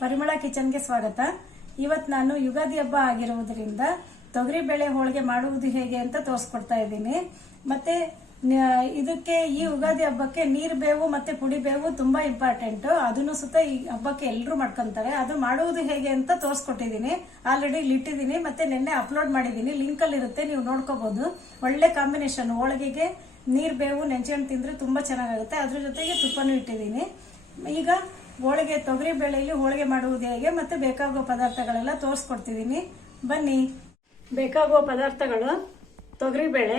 ಪರಿಮಳ ಕಿಚನ್ಗೆ ಸ್ವಾಗತ. ಇವತ್ತು ನಾನು ಯುಗಾದಿ ಹಬ್ಬ ಆಗಿರುವುದರಿಂದ ತೊಗರಿಬೇಳೆ ಹೋಳಿಗೆ ಮಾಡುವುದು ಹೇಗೆ ಅಂತ ತೋರಿಸ್ಕೊಡ್ತಾ ಇದ್ದೀನಿ. ಮತ್ತೆ ಇದಕ್ಕೆ ಈ ಯುಗಾದಿ ಹಬ್ಬಕ್ಕೆ ನೀರು ಬೇವು ಮತ್ತೆ ಪುಡಿ ಬೇವು ತುಂಬಾ ಇಂಪಾರ್ಟೆಂಟ್. ಅದನ್ನು ಸುತ್ತ ಈ ಹಬ್ಬಕ್ಕೆ ಎಲ್ಲರೂ ಮಾಡ್ಕೊಂತಾರೆ. ಅದು ಮಾಡುವುದು ಹೇಗೆ ಅಂತ ತೋರಿಸ್ಕೊಟ್ಟಿದ್ದೀನಿ. ಆಲ್ರೆಡಿ ಇಲ್ಲಿ ಇಟ್ಟಿದ್ದೀನಿ, ಮತ್ತೆ ನಿನ್ನೆ ಅಪ್ಲೋಡ್ ಮಾಡಿದ್ದೀನಿ, ಲಿಂಕ್ ಅಲ್ಲಿ ಇರುತ್ತೆ, ನೀವು ನೋಡ್ಕೋಬಹುದು. ಒಳ್ಳೆ ಕಾಂಬಿನೇಷನ್, ಹೋಳಿಗೆಗೆ ನೀರು ಬೇವು ನೆಂಚ್ಕೊಂಡು ತಿಂದ್ರೆ ತುಂಬಾ ಚೆನ್ನಾಗುತ್ತೆ. ಅದ್ರ ಜೊತೆಗೆ ತುಪ್ಪನೂ ಇಟ್ಟಿದ್ದೀನಿ. ಈಗ ಹೋಳಿಗೆ ತೊಗರಿ ಬೇಳೆಯಲ್ಲಿ ಹೋಳಿಗೆ ಮಾಡುವುದು ಹೇಗೆ ಮತ್ತೆ ಬೇಕಾಗುವ ಪದಾರ್ಥಗಳೆಲ್ಲ ತೋರಿಸ್ಕೊಡ್ತಿದ್ದೀನಿ, ಬನ್ನಿ. ಬೇಕಾಗುವ ಪದಾರ್ಥಗಳು: ತೊಗರಿಬೇಳೆ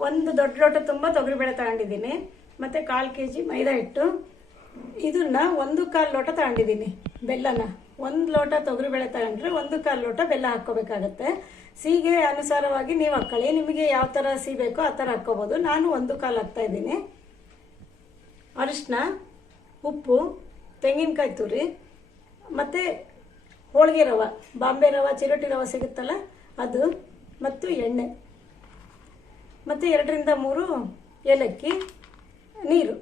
ಒಂದು ದೊಡ್ಡ ಲೋಟ ತುಂಬ ತೊಗರಿಬೇಳೆ ತಗೊಂಡಿದ್ದೀನಿ. ಮತ್ತೆ 1/4 kg ಮೈದಾ ಹಿಟ್ಟು, ಇದನ್ನ 1/4 ಲೋಟ ತಗೊಂಡಿದ್ದೀನಿ. ಬೆಲ್ಲನ 1 ಲೋಟ ತೊಗರಿಬೇಳೆ ತಗೊಂಡ್ರೆ 1/4 ಲೋಟ ಬೆಲ್ಲ ಹಾಕೋಬೇಕಾಗತ್ತೆ. ಸಿಹಿಗೆ ಅನುಸಾರವಾಗಿ ನೀವು ಹಾಕೊಳ್ಳಿ, ನಿಮಗೆ ಯಾವ ಥರ ಸಿಹಿ ಬೇಕೋ ಆ ಥರ ಹಾಕ್ಕೋಬೋದು. ನಾನು 1/4 ಹಾಕ್ತಾ ಇದ್ದೀನಿ. ಅರಿಶಿನ, ಉಪ್ಪು, ತೆಂಗಿನಕಾಯಿ ತುರಿ, ಮತ್ತು ಹೋಳಿಗೆ ರವೆ, ಬಾಂಬೆ ರವೆ, ಚಿರೋಟಿ ರವೆ ಸಿಗುತ್ತಲ್ಲ ಅದು, ಮತ್ತು ಎಣ್ಣೆ, ಮತ್ತು 2 ರಿಂದ 3 ಏಲಕ್ಕಿ, ನೀರು.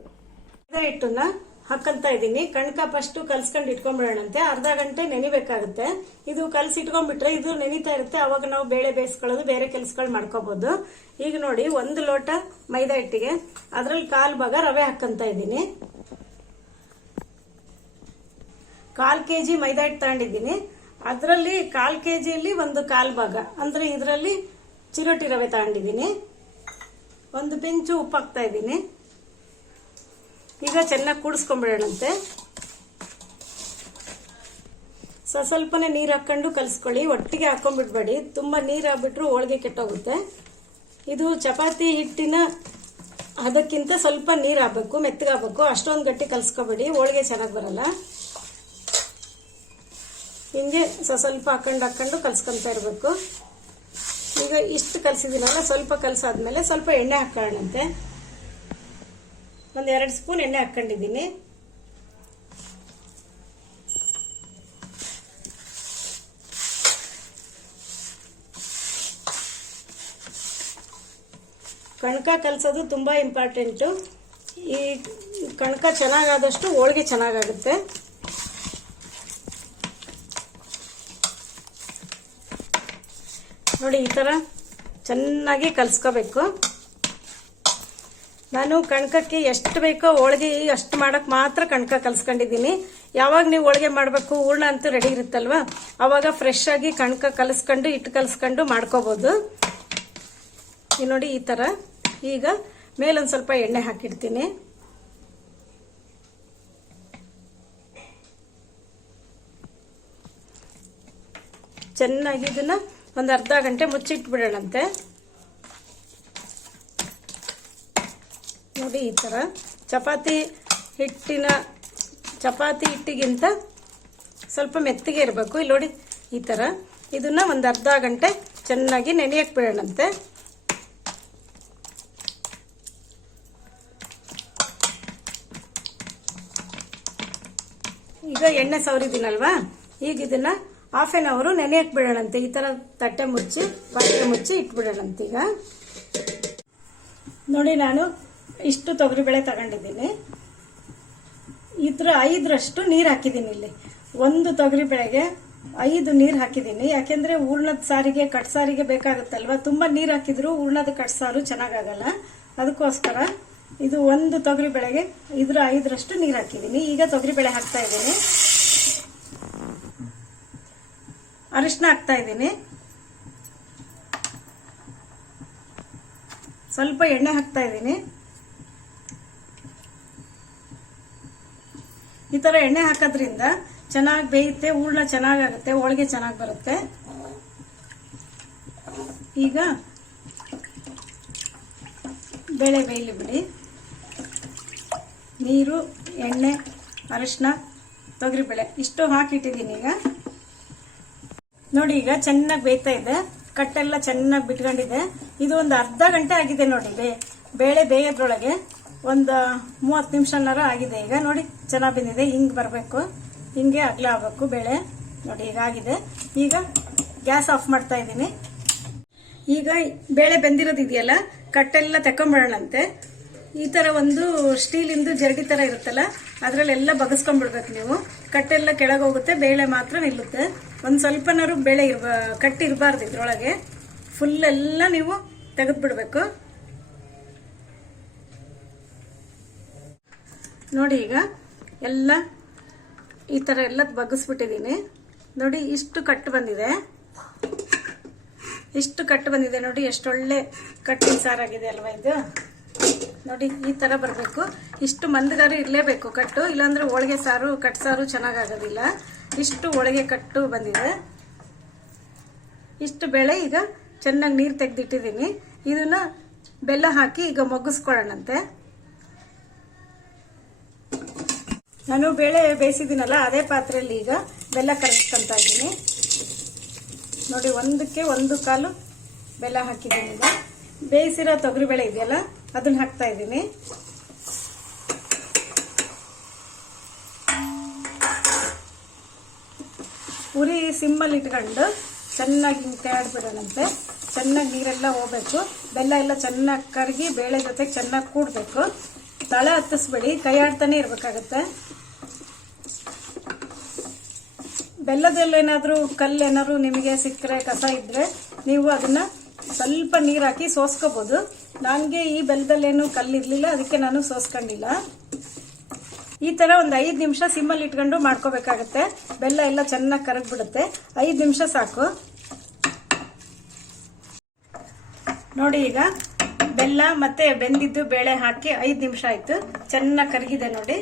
ಹಿಟ್ಟನ್ನ ಹಾಕಂತ ಇದ್ದೀನಿ. ಕಣ್ಕ ಫಸ್ಟು ಕಲ್ಸ್ಕೊಂಡು ಇಟ್ಕೊಂಡ್ಬಿಡೋಣಂತೆ. ಅರ್ಧ ಗಂಟೆ ನೆನಿಬೇಕಾಗುತ್ತೆ. ಇದು ಕಲ್ಸಿ ಇಟ್ಕೊಂಡ್ಬಿಟ್ರೆ ಇದು ನೆನಿತಾ ಇರುತ್ತೆ, ಅವಾಗ ನಾವು ಬೇಳೆ ಬೇಯಿಸ್ಕೊಳ್ಳೋದು, ಬೇರೆ ಕೆಲಸಗಳು ಮಾಡ್ಕೋಬಹುದು. ಈಗ ನೋಡಿ, 1 ಲೋಟ ಮೈದಾ ಹಿಟ್ಟಿಗೆ ಅದ್ರಲ್ಲಿ 1/4 ಭಾಗ ರವೆ ಹಾಕಂತ ಇದ್ದೀನಿ. 1/4 kg ಮೈದಾ ಹಿಟ್ಟು ತಗೊಂಡಿದ್ದೀನಿ. ಅದರಲ್ಲಿ 1/4 kgಯಲ್ಲಿ 1/4 ಭಾಗ ಅಂದ್ರೆ ಇದರಲ್ಲಿ ಚಿರೋಟಿ ರವೆ ತಗೊಂಡಿದ್ದೀನಿ. 1 ಪಿಂಚು ಉಪ್ಪು ಹಾಕ್ತಾ ಇದ್ದೀನಿ. ಈಗ ಚೆನ್ನಾಗಿ ಕೂಡಿಸ್ಕೊಂಡ್ಬಿಡೋಣಂತೆ. ಸ್ವಲ್ಪನೇ ನೀರು ಹಾಕೊಂಡು ಕಲಿಸ್ಕೊಳ್ಳಿ, ಒಟ್ಟಿಗೆ ಹಾಕೊಂಡ್ಬಿಡ್ಬೇಡಿ. ತುಂಬಾ ನೀರು ಹಾಕ್ಬಿಟ್ರು ಹೋಳಿಗೆ ಕೆಟ್ಟೋಗುತ್ತೆ. ಇದು ಚಪಾತಿ ಹಿಟ್ಟಿನ ಅದಕ್ಕಿಂತ ಸ್ವಲ್ಪ ನೀರು ಹಾಕಬೇಕು, ಮೆತ್ತಗಾಗಬೇಕು. ಅಷ್ಟೊಂದು ಗಟ್ಟಿ ಕಲಿಸ್ಕೋಬೇಡಿ, ಹೋಳಿಗೆ ಚೆನ್ನಾಗಿ ಬರಲ್ಲ. ಹಿಂಗೆ ಸ್ವಲ್ಪ ಹಾಕೊಂಡು ಕಲ್ಸ್ಕೊಂತ ಇರಬೇಕು. ಈಗ ಇಷ್ಟು ಕಲಸಿದ್ದೀನಲ್ಲ, ಸ್ವಲ್ಪ ಕಲಸಾದ್ಮೇಲೆ ಸ್ವಲ್ಪ ಎಣ್ಣೆ ಹಾಕೋಣಂತೆ. 1-2 ಸ್ಪೂನ್ ಎಣ್ಣೆ ಹಾಕೊಂಡಿದ್ದೀನಿ. ಕಣಕ ಕಲಸೋದು ತುಂಬಾ ಇಂಪಾರ್ಟೆಂಟು. ಈ ಕಣಕ ಚೆನ್ನಾಗಾದಷ್ಟು ಹೋಳಿಗೆ ಚೆನ್ನಾಗಾಗುತ್ತೆ. ನೋಡಿ, ಈ ತರ ಚೆನ್ನಾಗಿ ಕಲ್ಸ್ಕೋಬೇಕು. ನಾನು ಕಣಕಕ್ಕೆ ಎಷ್ಟು ಬೇಕೋ ಹೋಳಿಗೆ ಅಷ್ಟು ಮಾಡಕ್ ಮಾತ್ರ ಕಣಕ ಕಲ್ಸ್ಕೊಂಡಿದ್ದೀನಿ. ಯಾವಾಗ ನೀವು ಹೋಳಿಗೆ ಮಾಡಬೇಕು, ಹೂರ್ಣ ಅಂತೂ ರೆಡಿ ಇರುತ್ತಲ್ವಾ, ಅವಾಗ ಫ್ರೆಶ್ ಆಗಿ ಕಣಕ ಕಲಸ್ಕೊಂಡು ಹಿಟ್ಟು ಕಲಸ್ಕೊಂಡು ಮಾಡ್ಕೋಬಹುದು. ನೋಡಿ ಈ ತರ. ಈಗ ಮೇಲೊಂದು ಸ್ವಲ್ಪ ಎಣ್ಣೆ ಹಾಕಿಡ್ತೀನಿ. ಚೆನ್ನಾಗಿ ಇದನ್ನ 1 ಅರ್ಧ ಗಂಟೆ ಮುಚ್ಚಿಟ್ಬಿಡೋಣಂತೆ. ನೋಡಿ, ಈ ತರ ಚಪಾತಿ ಹಿಟ್ಟಿಗಿಂತ ಸ್ವಲ್ಪ ಮೆತ್ತಗೆ ಇರಬೇಕು. ಇಲ್ಲಿ ನೋಡಿ, ಈ ತರ ಇದನ್ನ 1 ಅರ್ಧ ಗಂಟೆ ಚೆನ್ನಾಗಿ ನೆನೆಯಕ್ಕೆ ಬಿಡೋಣಂತೆ. ಈಗ ಎಣ್ಣೆ ಸವರಿದ್ದೀನಲ್ವಾ, ಈಗ ಇದನ್ನ 1/2 hour ನೆನೆಯಕ್ಕೆ ಬಿಡೋಣಂತೆ. ಈ ತರ ತಟ್ಟೆ ಮುಚ್ಚಿ, ಪಾತ್ರೆ ಮುಚ್ಚಿ ಇಟ್ಬಿಡೋಣಂತೆ. ಈಗ ನೋಡಿ, ನಾನು ಇಷ್ಟು ತೊಗರಿಬೇಳೆ ತಗೊಂಡಿದ್ದೀನಿ. ಇದ್ರ 5ರಷ್ಟು ನೀರು ಹಾಕಿದ್ದೀನಿ. ಇಲ್ಲಿ 1 ತೊಗರಿಬೇಳೆಗೆ 5 ನೀರು ಹಾಕಿದ್ದೀನಿ. ಯಾಕೆಂದ್ರೆ ಹೂರ್ಣದ ಸಾರಿಗೆ, ಕಟ್ಸಾರಿಗೆ ಬೇಕಾಗುತ್ತಲ್ವಾ. ತುಂಬಾ ನೀರು ಹಾಕಿದ್ರು ಹೂರ್ಣದ ಕಟ್ಸಾರು ಚೆನ್ನಾಗಾಗಲ್ಲ. ಅದಕ್ಕೋಸ್ಕರ ಇದು 1 ತೊಗರಿಬೇಳೆಗೆ ಇದ್ರ 5ರಷ್ಟು ನೀರು ಹಾಕಿದ್ದೀನಿ. ಈಗ ತೊಗರಿಬೇಳೆ ಹಾಕ್ತಾ ಇದ್ದೀನಿ. ಅರಿಶಿನ ಹಾಕ್ತಾ ಇದ್ದೀನಿ. ಸ್ವಲ್ಪ ಎಣ್ಣೆ ಹಾಕ್ತಾ ಇದ್ದೀನಿ. ಈ ತರ ಎಣ್ಣೆ ಹಾಕೋದ್ರಿಂದ ಚೆನ್ನಾಗಿ ಬೇಯುತ್ತೆ, ಹೂರ್ಣ ಚೆನ್ನಾಗಾಗುತ್ತೆ, ಹೋಳಿಗೆ ಚೆನ್ನಾಗಿ ಬರುತ್ತೆ. ಈಗ ಬೇಳೆ ಬೇಯಲಿ ಬಿಡಿ. ನೀರು, ಎಣ್ಣೆ, ಅರಿಶಿನ, ತೊಗರಿಬೇಳೆ ಇಷ್ಟು ಹಾಕಿಟ್ಟಿದ್ದೀನಿ. ಈಗ ನೋಡಿ, ಈಗ ಚೆನ್ನಾಗಿ ಬೇಯ್ತಾ ಇದೆ. ಕಟ್ಟೆಲ್ಲ ಚೆನ್ನಾಗಿ ಬಿಟ್ಕೊಂಡಿದೆ. ಇದು 1 ಅರ್ಧ ಗಂಟೆ ಆಗಿದೆ ನೋಡಿ. ಬೇಳೆ ಬೇಯೋದ್ರೊಳಗೆ 30 ನಿಮಿಷನಾರ ಆಗಿದೆ. ಈಗ ನೋಡಿ, ಚೆನ್ನಾಗಿ ಬೆಂದಿದೆ. ಹಿಂಗ್ ಬರಬೇಕು, ಹಿಂಗೆ ಅಗಲ ಆಗಬೇಕು ಬೇಳೆ. ನೋಡಿ, ಈಗ ಆಗಿದೆ. ಈಗ ಗ್ಯಾಸ್ ಆಫ್ ಮಾಡ್ತಾ ಇದ್ದೀನಿ. ಈಗ ಬೇಳೆ ಬೆಂದಿರೋದಿದೆಯಲ್ಲ, ಕಟ್ಟೆಲ್ಲ ತಕೊಂಡ್ಬಿಡೋಣಂತೆ. ಈ ಥರ ಒಂದು ಸ್ಟೀಲಿಂದು ಜರಡಿ ಥರ ಇರುತ್ತಲ್ಲ ಅದರಲ್ಲೆಲ್ಲ ಬಗಸ್ಕೊಂಡ್ಬಿಡ್ಬೇಕು ನೀವು. ಕಟ್ಟೆಲ್ಲ ಕೆಳಗೆ ಹೋಗುತ್ತೆ, ಬೇಳೆ ಮಾತ್ರ ನಿಲ್ಲುತ್ತೆ. ಒಂದು ಸ್ವಲ್ಪನಾರು ಬೇಳೆ ಕಟ್ಟಿರಬಾರ್ದು ಇದ್ರೊಳಗೆ. ಫುಲ್ ಎಲ್ಲ ನೀವು ತೆಗೆದ್ಬಿಡ್ಬೇಕು. ನೋಡಿ ಈಗ ಎಲ್ಲ ಈ ಥರ ಎಲ್ಲ ಬಗ್ಗಿಸ್ಬಿಟ್ಟಿದ್ದೀನಿ. ನೋಡಿ ಇಷ್ಟು ಕಟ್ಟು ಬಂದಿದೆ, ಇಷ್ಟು ಕಟ್ಟು ಬಂದಿದೆ. ನೋಡಿ ಎಷ್ಟೊಳ್ಳೆ ಕಟ್ಟಿನ ಸಾರಾಗಿದೆ ಅಲ್ವಾ ಇದು. ನೋಡಿ ಈ ಥರ ಬರಬೇಕು. ಇಷ್ಟು ಮಂದಗಾರು ಇರಲೇಬೇಕು ಕಟ್ಟು, ಇಲ್ಲಾಂದ್ರೆ ಹೋಳಿಗೆ ಸಾರು ಕಟ್ಟು ಸಾರು ಚೆನ್ನಾಗಾಗೋದಿಲ್ಲ. ಇಷ್ಟು ಹೋಳಿಗೆ ಕಟ್ಟು ಬಂದಿದೆ. ಇಷ್ಟು ಬೇಳೆ ಈಗ ಚೆನ್ನಾಗಿ ನೀರು ತೆಗೆದಿಟ್ಟಿದ್ದೀನಿ. ಇದನ್ನ ಬೆಲ್ಲ ಹಾಕಿ ಈಗ ಮೊಗ್ಗಿಸ್ಕೊಳ್ಳೋಣಂತೆ. ನಾನು ಬೇಳೆ ಬೇಯಿಸಿದ್ದೀನಲ್ಲ ಅದೇ ಪಾತ್ರೆಯಲ್ಲಿ ಈಗ ಬೆಲ್ಲ ಕರಗಿಸ್ಕೊಂತ ಇದ್ದೀನಿ. ನೋಡಿ ಒಂದಕ್ಕೆ 1 ಕಾಲು ಬೆಲ್ಲ ಹಾಕಿದ್ದೀನಿ. ಈಗ ಬೇಯಿಸಿರೋ ತೊಗರಿಬೇಳೆ ಇದೆಯಲ್ಲ ಅದನ್ನ ಹಾಕ್ತಾ ಇದ್ದೀನಿ. ಉರಿ ಸಿಮ್ಮಲ್ಲಿ ಇಟ್ಕೊಂಡು ಚೆನ್ನಾಗಿ ಕೈಯಾಡ್ಬಿಡೋಣಂತೆ. ಚೆನ್ನಾಗಿ ನೀರೆಲ್ಲ ಹೋಗ್ಬೇಕು, ಬೆಲ್ಲ ಎಲ್ಲ ಚೆನ್ನಾಗಿ ಕರಗಿ ಬೇಳೆ ಜೊತೆಗೆ ಚೆನ್ನಾಗಿ ಕೂಡಬೇಕು. ತಳ ಹತ್ತಿಸ್ಬೇಡಿ, ಕೈ ಆಡ್ತಾನೆ ಇರಬೇಕಾಗತ್ತೆ. ಬೆಲ್ಲದಲ್ಲೇನಾದರೂ ಕಲ್ಲೇನಾದ್ರು ನಿಮಗೆ ಸಿಕ್ಕರೆ ಕಸ ಇದ್ದರೆ ನೀವು ಅದನ್ನು ಸ್ವಲ್ಪ ನೀರು ಹಾಕಿ ಸೋಸ್ಕೋಬೋದು. ನನಗೆ ಈ ಬೆಲ್ಲದಲ್ಲೇನು ಕಲ್ಲಿರಲಿಲ್ಲ, ಅದಕ್ಕೆ ನಾನು ಸೋಸ್ಕೊಂಡಿಲ್ಲ. ಈ ಥರ ಒಂದು 5 ನಿಮಿಷ ಸಿಮ್ಮಲ್ಲಿ ಇಟ್ಕೊಂಡು ಮಾಡ್ಕೋಬೇಕಾಗತ್ತೆ. ಬೆಲ್ಲ ಎಲ್ಲ ಚೆನ್ನಾಗಿ ಕರಗ್ಬಿಡುತ್ತೆ. 5 ನಿಮಿಷ ಸಾಕು. ನೋಡಿ ಈಗ ಬೆಲ್ಲ ಮತ್ತೆ ಬೆಂದಿದ್ದು ಬೇಳೆ ಹಾಕಿ 5 ನಿಮಿಷ ಆಯಿತು. ಚೆನ್ನಾಗಿ ಕರಗಿದೆ ನೋಡಿ.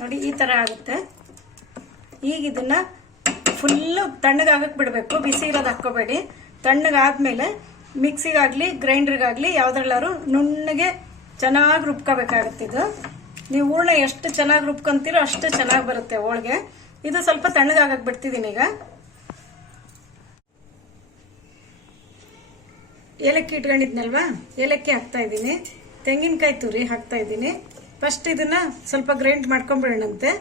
ನೋಡಿ ಈ ಥರ ಆಗುತ್ತೆ. ಈಗ ಇದನ್ನು ಫುಲ್ಲು ತಣ್ಣಗಾಗಕ್ಕೆ ಬಿಡಬೇಕು. ಬಿಸಿ ಇರೋದು ಹಾಕ್ಕೋಬೇಡಿ. ತಣ್ಣಗಾದ್ಮೇಲೆ ಮಿಕ್ಸಿಗಾಗಲಿ ಗ್ರೈಂಡ್ರಿಗಾಗಲಿ ಯಾವುದ್ರಲ್ಲಾರು ನುಣ್ಣಗೆ ಚೆನ್ನಾಗಿ ರುಬ್ಕೋಬೇಕಾಗತ್ತೆ. ಇದು ನೀವು ಹೂರ್ಣ ಎಷ್ಟು ಚೆನ್ನಾಗಿ ರುಬ್ಕೊಂತೀರೋ ಅಷ್ಟು ಚೆನ್ನಾಗಿ ಬರುತ್ತೆ ಹೋಳಿಗೆ. ಇದು ಸ್ವಲ್ಪ ತಣ್ಣಗಾಗಕ್ಕೆ ಬಿಡ್ತಿದ್ದೀನಿ. ಈಗ ಏಲಕ್ಕಿ ಇಟ್ಕೊಂಡಿದ್ನಲ್ವಾ, ಏಲಕ್ಕಿ ಹಾಕ್ತಾ ಇದ್ದೀನಿ. ತೆಂಗಿನಕಾಯಿ ತುರಿ ಹಾಕ್ತಾ ಇದ್ದೀನಿ. ಫಸ್ಟ್ ಇದನ್ನ ಸ್ವಲ್ಪ ಗ್ರೈಂಡ್ ಮಾಡ್ಕೊಂಡ್ಬಿಡೋಣಂತೆ.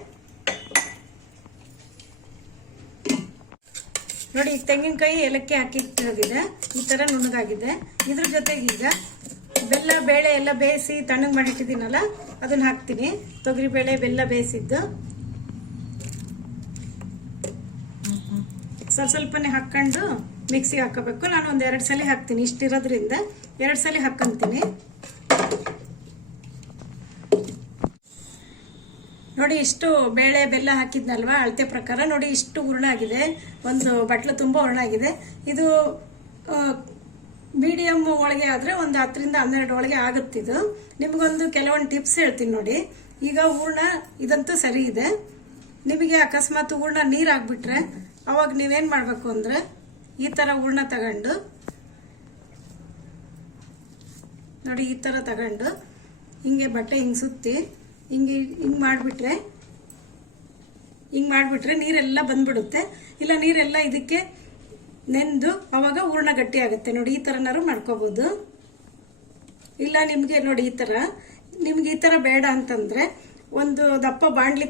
ನೋಡಿ ತೆಂಗಿನಕಾಯಿ ಏಲಕ್ಕಿ ಹಾಕಿರೋದಿದೆ, ಈ ಥರ ನುಣ್ಣಗಾಗಿದೆ. ಇದ್ರ ಜೊತೆಗೆ ಈಗ ಬೆಲ್ಲ ಬೇಳೆ ಎಲ್ಲ ಬೇಯಿಸಿ ತಣ್ಣಗೆ ಮಾಡಿಟ್ಟಿದ್ದೀನಲ್ಲ ಅದನ್ನ ಹಾಕ್ತೀನಿ. ತೊಗರಿಬೇಳೆ ಬೆಲ್ಲ ಬೇಯಿಸಿದ್ದು ಸ್ವಲ್ಪನೇ ಹಾಕೊಂಡು ಮಿಕ್ಸಿಗೆ ಹಾಕೋಬೇಕು. ನಾನು ಒಂದು 2 ಸಲ ಹಾಕ್ತೀನಿ. ಇಷ್ಟಿರೋದ್ರಿಂದ 2 ಸಲ ಹಾಕ್ಕೊಂತೀನಿ. ನೋಡಿ ಇಷ್ಟು ಬೇಳೆ ಬೆಲ್ಲ ಹಾಕಿದ್ನಲ್ವಾ ಅಳತೆ ಪ್ರಕಾರ. ನೋಡಿ ಇಷ್ಟು ಹೂರ್ಣ ಆಗಿದೆ, ಒಂದು ಬಟ್ಲು ತುಂಬ ಹೂರ್ಣ ಆಗಿದೆ. ಇದು ಮೀಡಿಯಂ ಹೋಳಿಗೆ ಆದರೆ ಒಂದು 10ರಿಂದ 12 ಹೋಳಿಗೆ ಆಗುತ್ತಿದ್ದು. ನಿಮಗೊಂದು ಕೆಲವೊಂದು ಟಿಪ್ಸ್ ಹೇಳ್ತೀನಿ ನೋಡಿ. ಈಗ ಹೂರ್ಣ ಇದಂತೂ ಸರಿ ಇದೆ. ನಿಮಗೆ ಅಕಸ್ಮಾತ್ ಹೂರ್ಣ ನೀರು ಹಾಕ್ಬಿಟ್ರೆ ಅವಾಗ ನೀವೇನು ಮಾಡಬೇಕು ಅಂದರೆ ಈ ಥರ ಹೂರ್ಣ ತಗೊಂಡು ನೋಡಿ ಈ ಥರ ತಗೊಂಡು ಹಿಂಗೆ ಬಟ್ಟೆ ಹಿಂಗೆ ಸುತ್ತಿ ಹಿಂಗೆ ಮಾಡಿಬಿಟ್ರೆ ನೀರೆಲ್ಲ ಬಂದ್ಬಿಡುತ್ತೆ. ಇಲ್ಲ ನೀರೆಲ್ಲ ಇದಕ್ಕೆ ನೆಂದು ಅವಾಗ ಹೂರ್ಣ ಗಟ್ಟಿ ಆಗುತ್ತೆ. ನೋಡಿ ಈ ಥರನಾರು ಮಾಡ್ಕೋಬೋದು. ಇಲ್ಲ ನಿಮಗೆ ನೋಡಿ ನಿಮ್ಗೆ ಈ ಥರ ಬೇಡ ಅಂತಂದರೆ ಒಂದು ದಪ್ಪ ಬಾಣಲಿ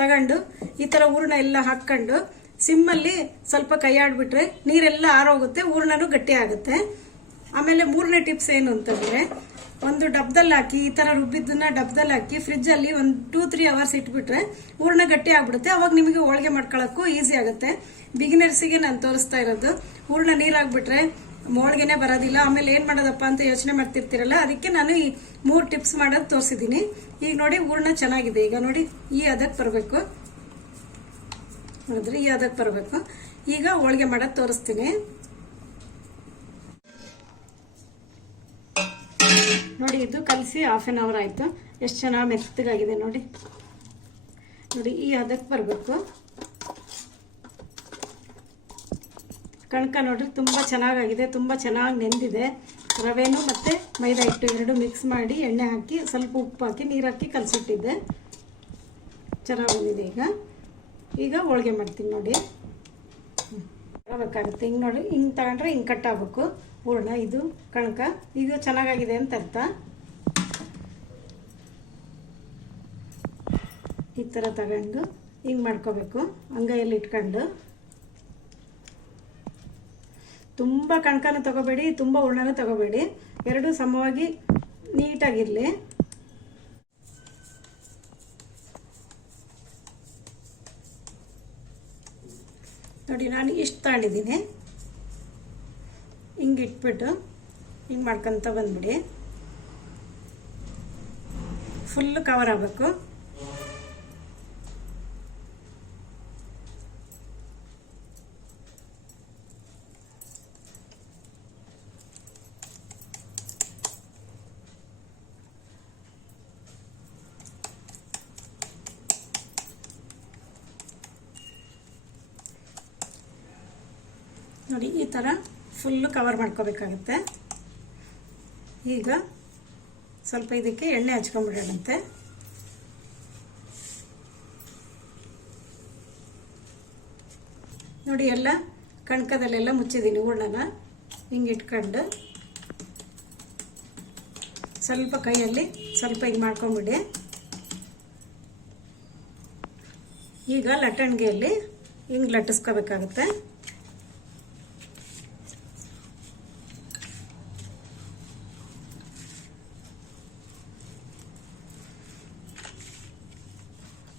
ತಗೊಂಡು ಈ ಥರ ಹೂರ್ಣ ಎಲ್ಲ ಹಾಕ್ಕೊಂಡು ಸಿಮ್ಮಲ್ಲಿ ಸ್ವಲ್ಪ ಕೈ ಆಡ್ಬಿಟ್ರೆ ನೀರೆಲ್ಲ ಆರೋಗುತ್ತೆ, ಹೂರ್ಣನೂ ಗಟ್ಟಿ ಆಗುತ್ತೆ. ಆಮೇಲೆ 3ನೇ ಟಿಪ್ಸ್ ಏನು ಅಂತಂದರೆ ಒಂದು ಡಬ್ದಲ್ಲಿ ಹಾಕಿ ಈ ಥರ ರುಬ್ಬಿದ್ದನ್ನ ಡಬ್ದಲ್ಲಿ ಹಾಕಿ ಫ್ರಿಜ್ಜಲ್ಲಿ ಒಂದು 2-3 ಅವರ್ಸ್ ಇಟ್ಬಿಟ್ರೆ ಹೂರ್ಣ ಗಟ್ಟಿ ಆಗ್ಬಿಡುತ್ತೆ. ಅವಾಗ ನಿಮಗೆ ಹೋಳಿಗೆ ಮಾಡ್ಕೊಳ್ಳೋಕ್ಕೂ ಈಸಿ ಆಗುತ್ತೆ. ಬಿಗಿನರ್ಸಿಗೆ ನಾನು ತೋರಿಸ್ತಾ ಇರೋದು. ಹೂರ್ಣ ನೀರಾಗ್ಬಿಟ್ರೆ ಹೋಳಿಗೆನೇ ಬರೋದಿಲ್ಲ. ಆಮೇಲೆ ಏನು ಮಾಡೋದಪ್ಪ ಅಂತ ಯೋಚನೆ ಮಾಡ್ತಿರ್ತೀರಲ್ಲ, ಅದಕ್ಕೆ ನಾನು ಈ 3 ಟಿಪ್ಸ್ ಮಾಡೋದು ತೋರಿಸಿದ್ದೀನಿ. ಈಗ ನೋಡಿ ಹೂರ್ಣ ಚೆನ್ನಾಗಿದೆ. ಈಗ ನೋಡಿ ಈ ಅದಕ್ಕೆ ಬರಬೇಕು. ನೋಡಿದ್ರೆ ಈ ಅದಕ್ಕೆ ಬರಬೇಕು. ಈಗ ಹೋಳಿಗೆ ಮಾಡೋದು ತೋರಿಸ್ತೀನಿ. ನೋಡಿ ಇದು ಕಲಸಿ 1/2 ಅವರ್ ಆಯಿತು. ಎಷ್ಟು ಚೆನ್ನಾಗಿ ಮೆತ್ತಗಾಗಿದೆ ನೋಡಿ. ನೋಡಿ ಈ ಅದಕ್ಕೆ ಬರಬೇಕು. ಕಣಕ ನೋಡ್ರಿ ತುಂಬ ಚೆನ್ನಾಗಾಗಿದೆ, ತುಂಬ ಚೆನ್ನಾಗಿ ನೆಂದಿದೆ. ರವೆನೂ ಮತ್ತು ಮೈದಾ ಹಿಟ್ಟು 2 ಮಿಕ್ಸ್ ಮಾಡಿ ಎಣ್ಣೆ ಹಾಕಿ ಸ್ವಲ್ಪ ಉಪ್ಪು ಹಾಕಿ ನೀರು ಹಾಕಿ ಕಲಸಿಟ್ಟಿದ್ದೆ. ಚೆನ್ನಾಗಿ ಬಂದಿದೆ. ಈಗ ಹೋಳಿಗೆ ಮಾಡ್ತೀನಿ ನೋಡಿ. ಬೇಕಾಗುತ್ತೆ ಹಿಂಗೆ ನೋಡಿ, ಹಿಂಗೆ ತಗೊಂಡ್ರೆ ಹಿಂಗೆ ಕಟ್ಟಾಗಬೇಕು ಹೂರ್ಣ. ಇದು ಕಣಕ ಈಗ ಚೆನ್ನಾಗಾಗಿದೆ ಅಂತ ಅರ್ಥ. ಈ ಥರ ತಗೊಂಡು ಹಿಂಗೆ ಮಾಡ್ಕೋಬೇಕು ಅಂಗೈಯಲ್ಲಿ ಇಟ್ಕೊಂಡು. ತುಂಬ ಕಣಕನೂ ತಗೋಬೇಡಿ, ತುಂಬ ಹೂರ್ಣನೂ ತಗೋಬೇಡಿ. 2 ಸಮವಾಗಿ ನೀಟಾಗಿರಲಿ. ನೋಡಿ ನಾನು ಇಷ್ಟು ತಗೊಂಡಿದ್ದೀನಿ. ಹಿಂಗೆ ಇಟ್ಬಿಟ್ಟು ಹಿಂಗೆ ಮಾಡ್ಕೊತ ಬಂದ್ಬಿಡಿ. ಫುಲ್ಲು ಕವರ್ ಆಗಬೇಕು. ನೋಡಿ ಈ ಥರ ಫುಲ್ಲು ಕವರ್ ಮಾಡ್ಕೋಬೇಕಾಗುತ್ತೆ. ಈಗ ಸ್ವಲ್ಪ ಇದಕ್ಕೆ ಎಣ್ಣೆ ಹಚ್ಕೊಂಡ್ಬಿಡೋಣಂತೆ. ನೋಡಿ ಎಲ್ಲ ಕಣ್ಕದಲ್ಲೆಲ್ಲ ಮುಚ್ಚಿದ್ದೀನಿ ಹೂರ್ಣನ. ಹಿಂಗೆ ಇಟ್ಕೊಂಡು ಸ್ವಲ್ಪ ಕೈಯಲ್ಲಿ ಸ್ವಲ್ಪ ಹಿಂಗೆ ಮಾಡ್ಕೊಂಬಿಡಿ. ಈಗ ಲಟ್ಟಣಿಗೆಯಲ್ಲಿ ಹಿಂಗೆ ಲಟ್ಟಿಸ್ಕೋಬೇಕಾಗುತ್ತೆ.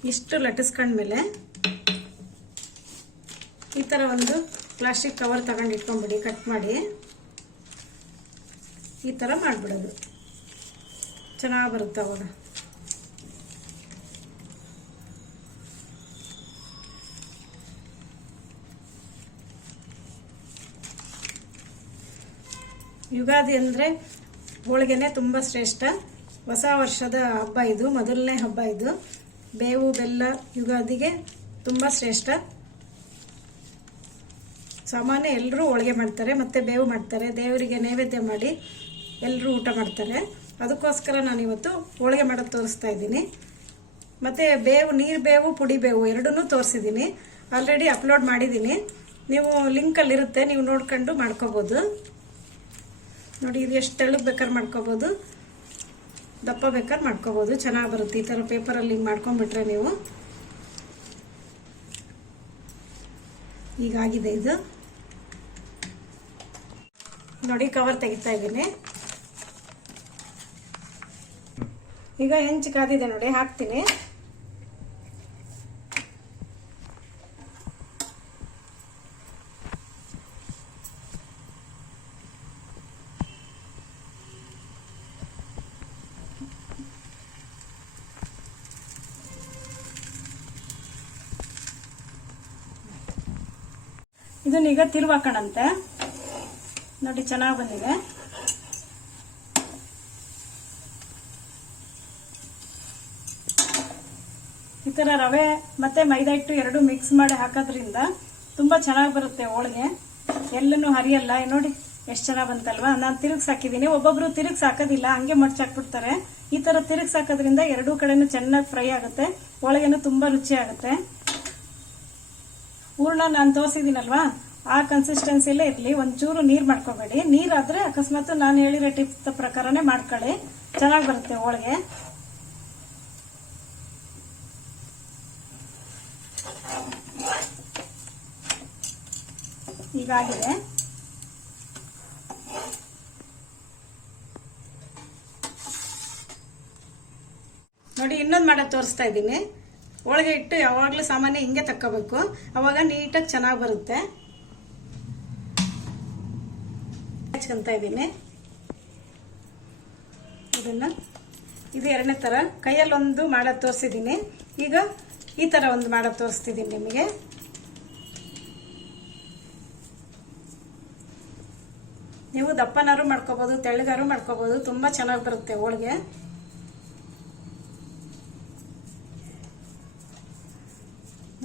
ಇಷ್ಟು ಲಟ್ಟಿಸ್ಕೊಂಡ್ಮೇಲೆ ಈ ಥರ ಒಂದು ಪ್ಲಾಸ್ಟಿಕ್ ಕವರ್ ತಗೊಂಡು ಇಟ್ಕೊಂಡ್ಬಿಡಿ. ಕಟ್ ಮಾಡಿ ಈ ಥರ ಮಾಡಿಬಿಡೋದು. ಚೆನ್ನಾಗಿ ಬರುತ್ತೆ ಅವಾಗ. ಯುಗಾದಿ ಅಂದರೆ ಹೋಳಿಗೆನೇ ತುಂಬ ಶ್ರೇಷ್ಠ. ಹೊಸ ವರ್ಷದ ಹಬ್ಬ ಇದು, ಮೊದಲನೇ ಹಬ್ಬ ಇದು. ಬೇವು ಬೆಲ್ಲ ಯುಗಾದಿಗೆ ತುಂಬ ಶ್ರೇಷ್ಠ. ಸಾಮಾನ್ಯ ಎಲ್ಲರೂ ಹೋಳಿಗೆ ಮಾಡ್ತಾರೆ ಮತ್ತು ಬೇವು ಮಾಡ್ತಾರೆ. ದೇವರಿಗೆ ನೈವೇದ್ಯ ಮಾಡಿ ಎಲ್ಲರೂ ಊಟ ಮಾಡ್ತಾರೆ. ಅದಕ್ಕೋಸ್ಕರ ನಾನಿವತ್ತು ಹೋಳಿಗೆ ಮಾಡೋದು ತೋರಿಸ್ತಾ ಇದ್ದೀನಿ. ಮತ್ತು ಬೇವು, ನೀರು ಬೇವು, ಪುಡಿ ಬೇವು ಎರಡನ್ನೂ ತೋರಿಸಿದ್ದೀನಿ. ಆಲ್ರೆಡಿ ಅಪ್ಲೋಡ್ ಮಾಡಿದ್ದೀನಿ. ನೀವು ಲಿಂಕಲ್ಲಿರುತ್ತೆ, ನೀವು ನೋಡ್ಕೊಂಡು ಮಾಡ್ಕೋಬೋದು. ನೋಡಿ ಇದು ಎಷ್ಟು ತೆಳ್ಳಗೆ ಬೇಕಾದ್ರೆ ಮಾಡ್ಕೋಬೋದು, ದಪ್ಪ ಬೇಕಾದ್ರೆ ಮಾಡ್ಕೋಬೋದು. ಚೆನ್ನಾಗಿ ಬರುತ್ತೆ. ಈ ಥರ ಪೇಪರಲ್ಲಿ ಹಿಂಗೆ ಮಾಡ್ಕೊಂಡ್ಬಿಟ್ರೆ ನೀವು. ಈಗಾಗಿದೆ ಇದು. ನೋಡಿ ಕವರ್ ತೆಗಿತಾ ಇದ್ದೀನಿ. ಈಗ ಹೆಂಚು ಕಾದಿದೆ ನೋಡಿ, ಹಾಕ್ತೀನಿ. ಇದನ್ನ ಈಗ ತಿರುವಾಕೋಣಂತೆ. ನೋಡಿ ಚೆನ್ನಾಗಿ ಬಂದಿದೆ. ಈ ಥರ ರವೆ ಮತ್ತು ಮೈದಾ ಹಿಟ್ಟು ಎರಡು ಮಿಕ್ಸ್ ಮಾಡಿ ಹಾಕೋದ್ರಿಂದ ತುಂಬ ಚೆನ್ನಾಗಿ ಬರುತ್ತೆ ಹೋಳಿಗೆ. ಎಲ್ಲನೂ ಹರಿಯಲ್ಲ. ನೋಡಿ ಎಷ್ಟು ಚೆನ್ನಾಗಿ ಬಂತಲ್ವಾ. ನಾನು ತಿರುಗಿಸಿ ಹಾಕಿದ್ದೀನಿ. ಒಬ್ಬೊಬ್ರು ತಿರುಗಿಸಿ ಹಾಕೋದಿಲ್ಲ, ಹಂಗೆ ಮಡ್ಚಾಕ್ಬಿಡ್ತಾರೆ. ಈ ಥರ ತಿರುಗಿಸಿ ಹಾಕೋದ್ರಿಂದ ಎರಡೂ ಕಡೆನೂ ಚೆನ್ನಾಗಿ ಫ್ರೈ ಆಗುತ್ತೆ. ಹೋಳಿಗೆನೂ ತುಂಬ ರುಚಿ ಆಗುತ್ತೆ. ಹೂರ್ಣ ನಾನು ತೋರಿಸಿದ್ದೀನಲ್ವಾ, ಆ ಕನ್ಸಿಸ್ಟೆನ್ಸಿಯಲ್ಲೇ ಇರಲಿ. ಒಂಚೂರು ನೀರು ಮಾಡ್ಕೋಬೇಡಿ. ನೀರಾದರೆ ಅಕಸ್ಮಾತ್ ನಾನು ಹೇಳಿರೋ ಟಿಪ್ಸ್ ಪ್ರಕಾರನೇ ಮಾಡ್ಕೊಳ್ಳಿ, ಚೆನ್ನಾಗಿ ಬರುತ್ತೆ ಹೋಳಿಗೆ. ಈಗಾಗಿದೆ. ನೋಡಿ ಇನ್ನೊಂದು ಮಾಡೋದು ತೋರಿಸ್ತಾ ಇದ್ದೀನಿ. ಹೋಳಿಗೆ ಹಿಟ್ಟು ಯಾವಾಗಲೂ ಸಾಮಾನ್ಯ ಹಿಂಗೆ ತಕ್ಕೋಬೇಕು, ಅವಾಗ ನೀಟಾಗಿ ಚೆನ್ನಾಗಿ ಬರುತ್ತೆ. ಹಚ್ಕೊಂತ ಇದ್ದೀನಿ ಇದನ್ನು. ಇದು ಎರಡನೇ ಥರ. ಕೈಯಲ್ಲೊಂದು ಮಾಡೋದು ತೋರಿಸಿದ್ದೀನಿ. ಈಗ ಈ ಥರ ಒಂದು ಮಾಡೋದು ತೋರಿಸ್ತಿದ್ದೀನಿ ನಿಮಗೆ. ನೀವು ದಪ್ಪನಾರು ಮಾಡ್ಕೋಬೋದು, ತೆಳ್ಳಗಾರು ಮಾಡ್ಕೋಬೋದು. ತುಂಬ ಚೆನ್ನಾಗಿ ಬರುತ್ತೆ ಹೋಳಿಗೆ.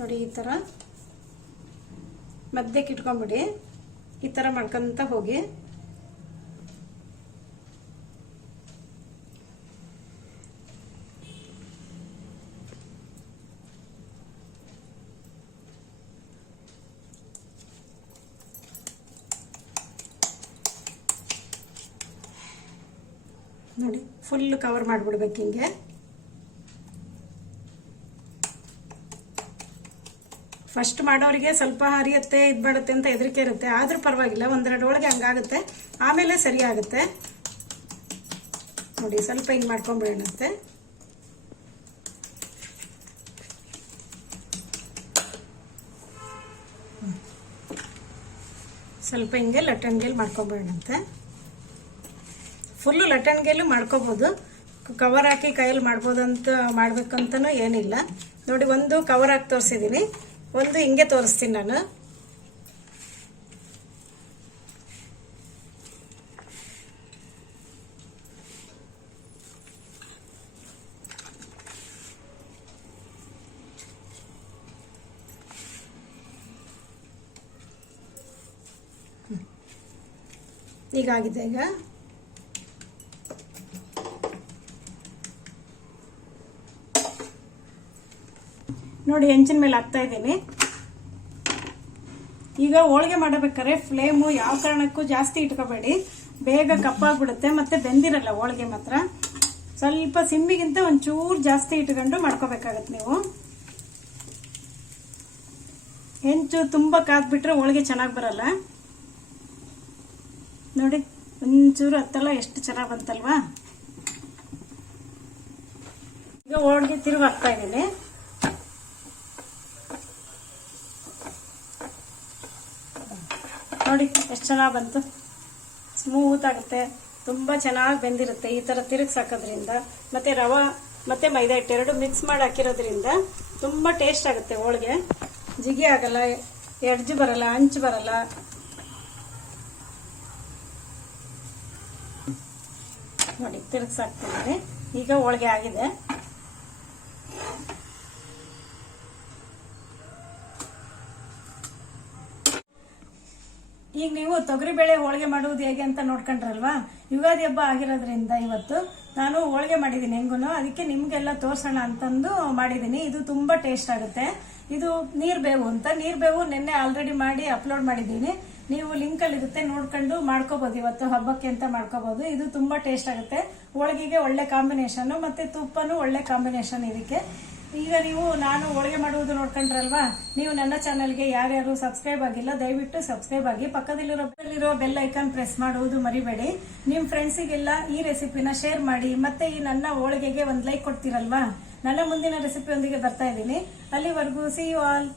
ನೋಡಿ ಈ ಥರ ಮಧ್ಯಕ್ಕೆ ಇಟ್ಕೊಂಡ್ಬಿಡಿ. ಈ ಥರ ಮಾಡ್ಕೊಂತ ಹೋಗಿ. ನೋಡಿ ಫುಲ್ ಕವರ್ ಮಾಡಿಬಿಡ್ಬೇಕು ಹಿಂಗೆ. ಫಸ್ಟ್ ಮಾಡೋರಿಗೆ ಸ್ವಲ್ಪ ಹರಿಯುತ್ತೆ, ಇದು ಮಾಡುತ್ತೆ ಅಂತ ಹೆದರಿಕೆ ಇರುತ್ತೆ. ಆದ್ರೂ ಪರವಾಗಿಲ್ಲ, ಒಂದೆರಡು ಹೋಳಿಗೆ ಹಂಗಾಗುತ್ತೆ, ಆಮೇಲೆ ಸರಿ ಆಗುತ್ತೆ. ನೋಡಿ ಸ್ವಲ್ಪ ಹಿಂಗೆ ಮಾಡ್ಕೊಂಬಿಡೋಣಂತೆ. ಸ್ವಲ್ಪ ಹಿಂಗೆ ಲಟ್ಟಣಿಗೆಲ್ ಮಾಡ್ಕೊಂಬಿಡೋಣಂತೆ. ಫುಲ್ಲು ಲಟ್ಟಣಿಗೆಲ್ಲೂ ಮಾಡ್ಕೋಬೋದು, ಕವರ್ ಹಾಕಿ ಕೈಯಲ್ಲಿ ಮಾಡ್ಬೇಕಂತನೂ ಏನಿಲ್ಲ. ನೋಡಿ, ಒಂದು ಕವರ್ ಹಾಕಿ ತೋರಿಸಿದ್ದೀನಿ, ಒಂದು ಹಿಂಗೆ ತೋರಿಸ್ತೀನಿ ನಾನು. ಈಗಾಗಿದೆ. ಈಗ ನೋಡಿ, ಹೆಂಚಿನ ಮೇಲೆ ಹಾಕ್ತಾ ಇದ್ದೀನಿ. ಈಗ ಹೋಳಿಗೆ ಮಾಡಬೇಕಾದ್ರೆ ಫ್ಲೇಮು ಯಾವ ಕಾರಣಕ್ಕೂ ಜಾಸ್ತಿ ಇಟ್ಕೋಬೇಡಿ, ಬೇಗ ಕಪ್ಪಾಗ್ಬಿಡುತ್ತೆ, ಮತ್ತೆ ಬೆಂದಿರಲ್ಲ ಹೋಳಿಗೆ ಮಾತ್ರ. ಸ್ವಲ್ಪ ಸಿಮ್ಮಿಗಿಂತ ಒಂಚೂರು ಜಾಸ್ತಿ ಇಟ್ಕೊಂಡು ಮಾಡ್ಕೋಬೇಕಾಗತ್ತೆ ನೀವು. ಹೆಂಚು ತುಂಬ ಕಾದ್ಬಿಟ್ರೆ ಹೋಳಿಗೆ ಚೆನ್ನಾಗಿ ಬರಲ್ಲ. ನೋಡಿ, ಒಂಚೂರು ಹತ್ತಲ್ಲ, ಎಷ್ಟು ಚೆನ್ನಾಗಿ ಬಂತಲ್ವಾ. ಈಗ ಹೋಳಿಗೆ ತಿರುಗಿ ಹಾಕ್ತಾ ಇದ್ದೀನಿ. ನೋಡಿ ಎಷ್ಟು ಚೆನ್ನಾಗಿ ಬಂತು, ಸ್ಮೂತ್ ಆಗುತ್ತೆ, ತುಂಬ ಚೆನ್ನಾಗಿ ಬೆಂದಿರುತ್ತೆ. ಈ ಥರ ತಿರುಗಿಸಿ ಹಾಕೋದ್ರಿಂದ, ಮತ್ತು ರವೆ ಮತ್ತು ಮೈದಾ ಹಿಟ್ಟು ಎರಡು ಮಿಕ್ಸ್ ಮಾಡಿ ಹಾಕಿರೋದ್ರಿಂದ ತುಂಬ ಟೇಸ್ಟ್ ಆಗುತ್ತೆ ಹೋಳಿಗೆ. ಜಿಗಿ ಆಗಲ್ಲ, ಎಡ್ಜು ಬರಲ್ಲ, ಅಂಚು ಬರಲ್ಲ. ನೋಡಿ, ತಿರುಗಿಸಿ ಹಾಕ್ತಿದ್ದೀನಿ. ಈಗ ಹೋಳಿಗೆ ಆಗಿದೆ. ಈಗ ನೀವು ತೊಗರಿಬೇಳೆ ಹೋಳಿಗೆ ಮಾಡುವುದು ಹೇಗೆ ಅಂತ ನೋಡ್ಕೊಂಡ್ರಲ್ವಾ. ಯುಗಾದಿ ಹಬ್ಬ ಆಗಿರೋದ್ರಿಂದ ಇವತ್ತು ನಾನು ಹೋಳಿಗೆ ಮಾಡಿದ್ದೀನಿ ಹೆಂಗೂ, ಅದಕ್ಕೆ ನಿಮಗೆಲ್ಲ ತೋರ್ಸೋಣ ಅಂತಂದು ಮಾಡಿದ್ದೀನಿ. ಇದು ತುಂಬ ಟೇಸ್ಟ್ ಆಗುತ್ತೆ. ಇದು ನೀರ್ಬೇವು ಅಂತ, ನೀರ್ಬೇವು ನಿನ್ನೆ ಆಲ್ರೆಡಿ ಮಾಡಿ ಅಪ್ಲೋಡ್ ಮಾಡಿದ್ದೀನಿ. ನೀವು ಲಿಂಕಲ್ಲಿ ಇರುತ್ತೆ, ನೋಡ್ಕೊಂಡು ಮಾಡ್ಕೋಬಹುದು. ಇವತ್ತು ಹಬ್ಬಕ್ಕೆ ಅಂತ ಮಾಡ್ಕೋಬಹುದು. ಇದು ತುಂಬ ಟೇಸ್ಟ್ ಆಗುತ್ತೆ. ಹೋಳಿಗೆಗೆ ಒಳ್ಳೆ ಕಾಂಬಿನೇಷನ್, ಮತ್ತೆ ತುಪ್ಪನೂ ಒಳ್ಳೆ ಕಾಂಬಿನೇಷನ್ ಇದಕ್ಕೆ. ಈಗ ನೀವು ನಾನು ಹೋಳಿಗೆ ಮಾಡುವುದು ನೋಡ್ಕೊಂಡ್ರಲ್ವಾ. ನೀವು ನನ್ನ ಚಾನಲ್ಗೆ ಯಾರ್ಯಾರು ಸಬ್ಸ್ಕ್ರೈಬ್ ಆಗಿಲ್ಲ, ದಯವಿಟ್ಟು ಸಬ್ಸ್ಕ್ರೈಬ್ ಆಗಿ. ಪಕ್ಕದಲ್ಲಿರೋ ಬೆಲ್ ಐಕಾನ್ ಪ್ರೆಸ್ ಮಾಡುವುದು ಮರಿಬೇಡಿ. ನಿಮ್ಮ ಫ್ರೆಂಡ್ಸಿಗೆಲ್ಲ ಈ ರೆಸಿಪಿನ ಶೇರ್ ಮಾಡಿ. ಮತ್ತೆ ಈ ನನ್ನ ಹೋಳಿಗೆಗೆ ಒಂದು ಲೈಕ್ ಕೊಡ್ತೀರಲ್ವಾ. ನನ್ನ ಮುಂದಿನ ರೆಸಿಪಿಯೊಂದಿಗೆ ಬರ್ತಾ ಇದ್ದೀನಿ. ಅಲ್ಲಿವರೆಗೂ ಸಿ ಯು ಆಲ್.